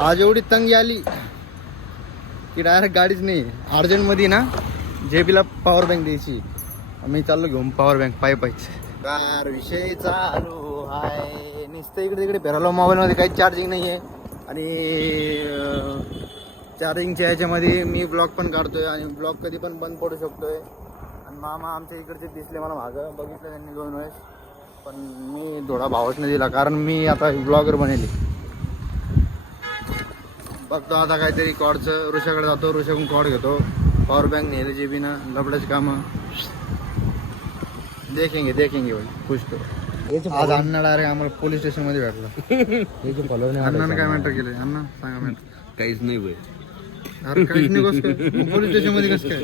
आज एवढी तंगी आली की डायरेक्ट गाडीच नाही. अर्जंटमध्ये ना जेबीला पॉवर बँक द्यायची. मी चाललो घेऊन पॉवर बँक पाहिजे. कार विषय चालू आहे. नुसतं इकडे तिकडे फिरायला. मोबाईलमध्ये काही चार्जिंग नाही आहे आणि चार्जिंगच्या ह्याच्यामध्ये मी ब्लॉग पण काढतोय आणि ब्लॉग कधी पण बंद पडू शकतोय. आणि मामा आमच्या इकडचे दिसले मला मागं. बघितलं त्यांनी 2 वेळेस, पण मी थोडा भावच नाही दिला कारण मी आता ब्लॉगर बनेल. बघतो आता काहीतरी कॉडचं. ऋषाकडे जातो, ऋषाकडून कॉड घेतो. पॉवर बँक नेले जेबी ना. लपडाची कामं देखेंगे भाई. खुश तो आज अण्णा डायरेक्ट आम्हाला पोलीस स्टेशन मध्ये भेटला. अण्णाने काय मॅटर केलंय? अण्णा सांगा मॅटर. काहीच नाही भाई. अरे काहीच नाही. कसं काय पोलीस स्टेशन मध्ये? कसं काय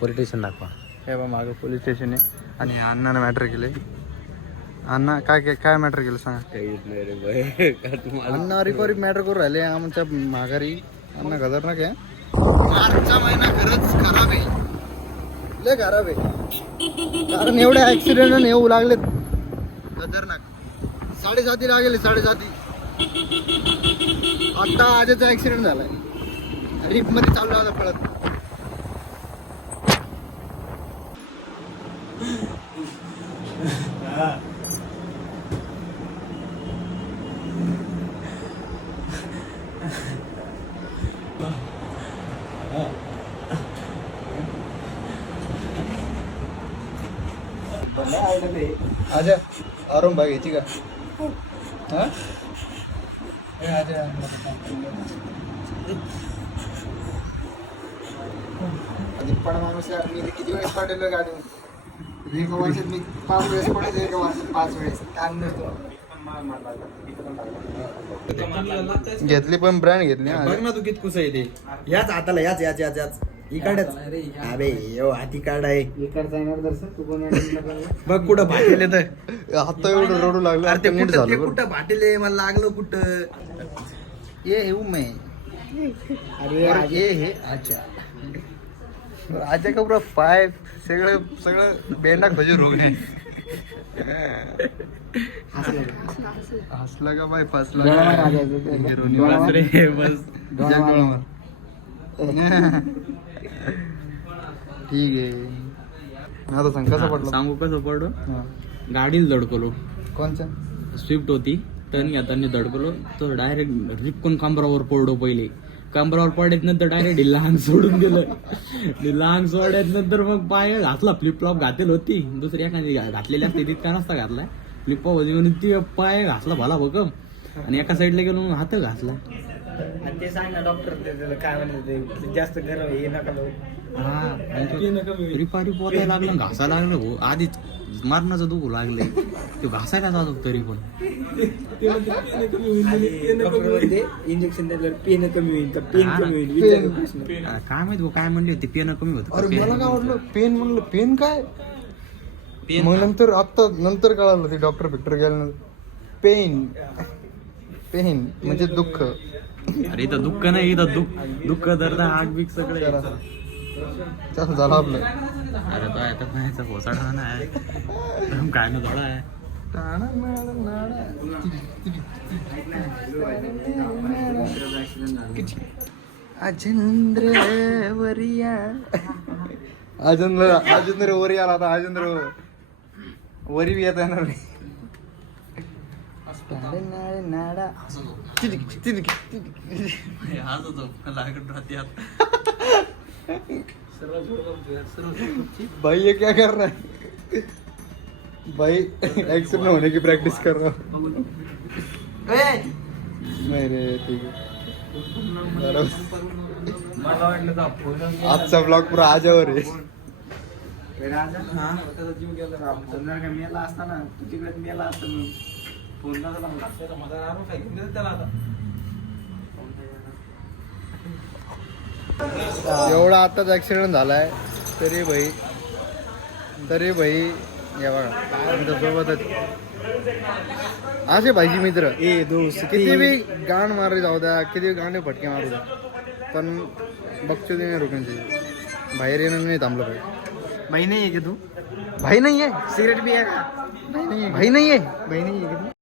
पोलीस स्टेशन दाखवा. हे बा मागं पोलीस स्टेशन आहे आणि अण्णाने मॅटर केलंय. अण्णा काय मॅटर केलं सांगा. काहीच नाही रे भाई. अण्णा रिकॉर्ड मॅटर करून राहिले आमच्या माघारी. अण्णा खतरनाक आहे. मार्चचा महिना खरंच खराब आहे, लय खराब आहे. कारण एवढे ऍक्सिडेंट येऊ लागलेत खतरनाक. 7:30 लागले. 7:30 आता आजचा ऍक्सिडेंट झालाय. रिप मध्ये चालला होता पळत. आजा आराम भाग घ्यायची का? हा पण माणूस यार, मी किती वेळेस पडलेलो गाडी. एका वर्षात मी 5 वेळेस पडायचं. एका वर्षात 5 वेळेस घेतली. पण ब्रँड घेतली. बघ ना तू किती कुस आहे ते. याच हाताला याच इकडच. अबे यो हाती काढ आहे. बघ कुठं भाटेल तर आता एवढं रडू लागलं. अरे ते कुठं भाटेले मला लागलं कुठं. ये येऊ मैं. अरे ये हे अच्छा आजा का पुरा पाय सगळं बेंडा खजूर रोग आहे. हसला का बाय? फसला ठीक आहे. आता सांग कसा पडला? सांगू कसं पडलो. गाडीला धडकलो. कोणच्या? स्विफ्ट होती. टर्न घेताना धडकलो तो डायरेक्ट रिपकन कांबरावर पडलो. पहिले कांबरावर पडल्यात नंतर डायरेक्ट ढिल्ला सोडून दिलं. ढिल्ला सोडल्यात नंतर मग पाय घातला. फ्लिपफ्लॉप घातलेली होती. दुसरी एखादी घातलेली असते तितका नसता घातलाय. फ्लिपफ्लॉप होती म्हणून ती पाय घातला भला भकम आणि एका साईडला गेलो हात घातला. ते सांग ना डॉक्टर काय म्हणते जास्त गरम हे नका. रिपारी पोतायला लागलं, घासायला लागलं भाऊ. आधीच मारण्याचं दुखू लागले. ते घासायला जातो तरी पण. इंजेक्शन दिलं पेन कमी होईल तर पेन कमी होईल. काय माहित भाऊ काय म्हणले होते. पेन कमी होत. अरे मला काय वाटलं पेन. म्हणलं पेन काय? मग नंतर कळालं ते डॉक्टर फिक्टर गेल्यानंतर पेन म्हणजे दुःख. अरे इथं दुःख नाही. इथं दुःख दर्द आग बीक सगळे. चल झालं आपलं. अरे तो आता पाहायचा पोसाडा नाही काय ना थोडा आहे. अजेंद्र वरिया आता अजेंद्र वरी बी येत येणार नाही. भाई ये क्या कर रहा है? भाई एक्सेप्ट होने की प्रैक्टिस कर रहा हूँ. नहीं रे ठीक है. आजचा ब्लॉग पुरा आजावर आहे. जीव गेला मेला असताना तुझीकडे मेला असता फोन एवढा आताच ऍक्सिडेंट झालाय तरी भाई या बघा आमच्या सोबतच असे भाईची मित्र. किती बी गाण मारली जाऊ द्या, किती गाणे फटके मारू द्या, पण बघतो नाही रुकांची. बाहेर येणं नाही थांबलं पाहिजे. भाई नाही आहे की तू? भाई नाही आहे. सिगरेट बी आहे का? भाई नाही आहे. भाई नाही आहे का?